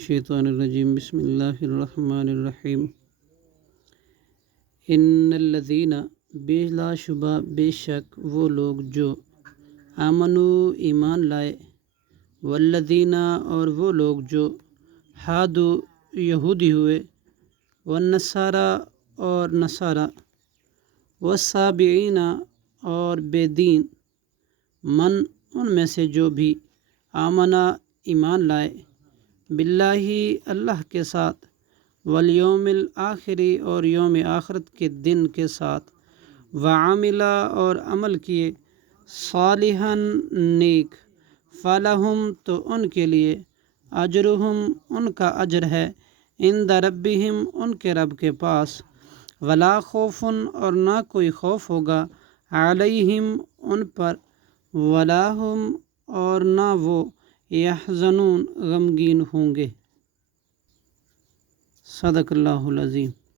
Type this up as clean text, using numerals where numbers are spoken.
شیطان الرجیم بسم اللہ الرحمن الرحیم ان الذین بلا شبہ بے شک وہ لوگ جو آمنو ایمان لائے، والذین اور وہ لوگ جو ہادو یہودی ہوئے، والنصارى اور نصارہ، والصابئین اور بے دین، من ان میں سے جو بھی آمنا ایمان لائے، باللہ اللہ کے ساتھ، والیوم الآخری اور یوم آخرت کے دن کے ساتھ، وعاملہ اور عمل کیے، صالحاً نیک، فلہم تو ان کے لیے، اجرہم ان کا اجر ہے، عند ربہم ان کے رب کے پاس، ولا خوف اور نہ کوئی خوف ہوگا، علیہم ان پر، ولا ہم اور نہ وہ، یحزنون غمگین ہوں گے۔ صدق اللہ العظیم۔